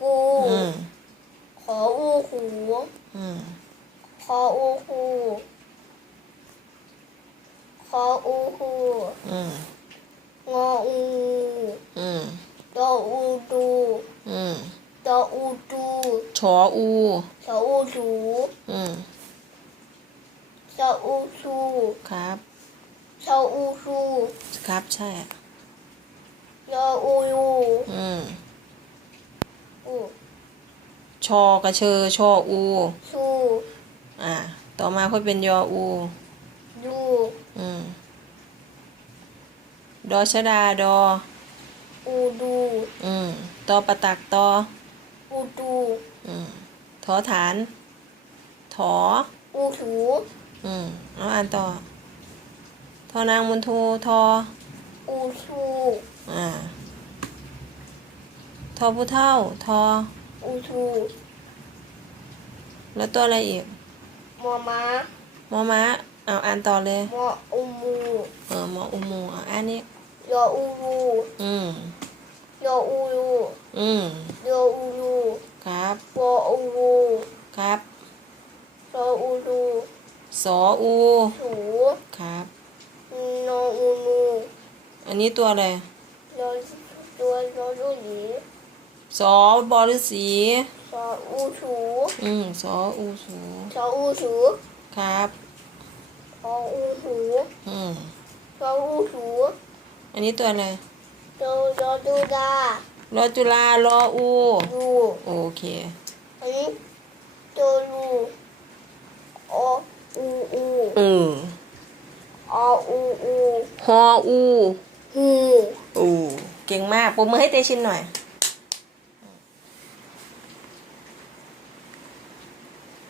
กู อืมขออูหู อืมขออูหูขออูหูอืมงออูอืมดออูดูอืมดออูดูชออู สออูสูอืมสออูสูครับสออูสูครับใช่ ยออูยูอืม อูชอกระเชอชออูสูอ่า ต่อมาค่อยเป็นยออู ยูอืม ดอชดาดอ อูดูอืม ตอประตักตอ อูดูอืมทอฐาน ถอ อูสูอืม เอาอ่านต่อ ทอนางมุนโททออูสูอ่า ทอผู้เท่า ทอ อูสูแล้วตัวอะไรอีก มอม้ามอม้าเอาอ่านต่อเลย มออูมูเออมออุโมงค์อะอันนี้ยออูยูอืม ยออูยูอืม ยออูยูครับ วออูยูครับซออูยูสออูสูครับ นออูนูอันนี้ตัวอะไรยอตัวยอยูหยี สอบอฤษีซออูสูอืมสออูสูซออูสูครับซออูสูอืมซออูสูอันนี้ตัวอะไรยอยอดูดารอจุฬารออูยูโอเคอันนี้ตัวยูออูอูอืมออูอูฮออูฮูอูเก่งมากปรบมือให้เตชินหน่อย